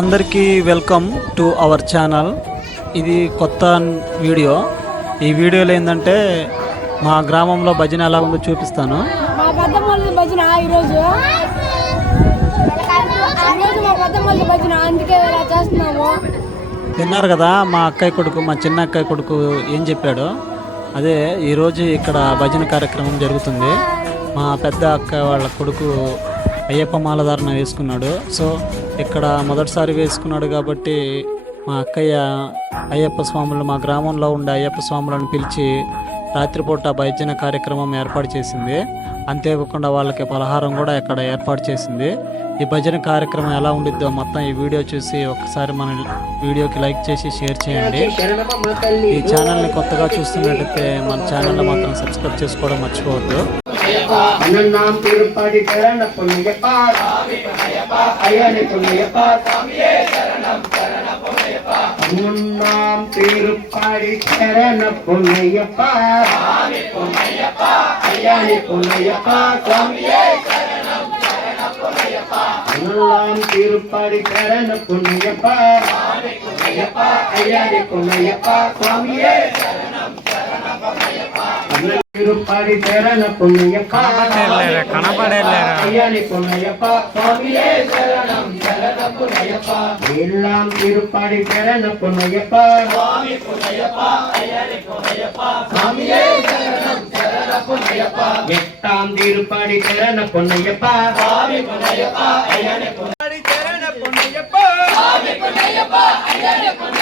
అందరికీ welcome to our channel. ఇది కొత్త వీడియో. ఈ వీడియోలో ఏంటంటే మా గ్రామంలో భజన ఎలా ఉందో చూపిస్తాను. భజన ఈరోజు. భజన అందుకే చేస్తున్నాము. విన్నారు కదా మా అక్కయ్య కొడుకు మా చిన్న అక్కయ్య కొడుకు ఏం చెప్పాడో? అదే ఈరోజు ఇక్కడ భజన కార్యక్రమం జరుగుతుంది. మా పెద్ద అక్క వాళ్ళ కొడుకు అయ్యప్ప మాలధారణ వేసుకున్నాడు. సో ఇక్కడ మొదటిసారి వేసుకున్నాడు కాబట్టి మా అక్కయ్య అయ్యప్ప స్వాములు మా గ్రామంలో ఉండే అయ్యప్ప స్వాములను పిలిచి రాత్రిపూట భజన కార్యక్రమం ఏర్పాటు చేసింది. అంతేకాకుండా వాళ్ళకి పలహారం కూడా ఇక్కడ ఏర్పాటు చేసింది. ఈ భజన కార్యక్రమం ఎలా ఉండిద్దో మొత్తం ఈ వీడియో చూసి ఒకసారి మన వీడియోకి లైక్ చేసి షేర్ చేయండి. ఈ ఛానల్ని కొత్తగా చూస్తున్నట్టయితే మన ఛానల్ మాత్రం సబ్స్క్రైబ్ చేసుకోవడం మర్చిపోవద్దు. அண்ணாம் திருப்படி சரண பொன்னையப்பா ஐயனி பொன்னையப்பா அண்ணாம் திருப்படி சரண பொன்னையப்பா ஐயனி பொன்னையப்பா அண்ணாம் திருப்படி சரண பொன்னையப்பா ஐயனி பொன்னையப்பா சுவாமியே திருப்பாடி சரண பொன்னையப்பா. ஐயானி பொன்னையப்பா. சுவாமியே சரணம் சரண பொன்னையப்பா. எல்லாம் திருப்பாடி சரண பொன்னையப்பா. சுவாமி பொன்னையப்பா ஐயானி பொன்னையப்பா. சுவாமியே சரணம் சரண பொன்னையப்பா. எட்டாம் திருப்பாடி சரண பொன்னையப்பா. சுவாமி பொன்னையப்பா ஐயானி பொன்னையப்பா சரண பொன்னையப்பா. சுவாமி பொன்னையப்பா ஐயானி பொன்னையப்பா.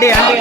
అండి అండి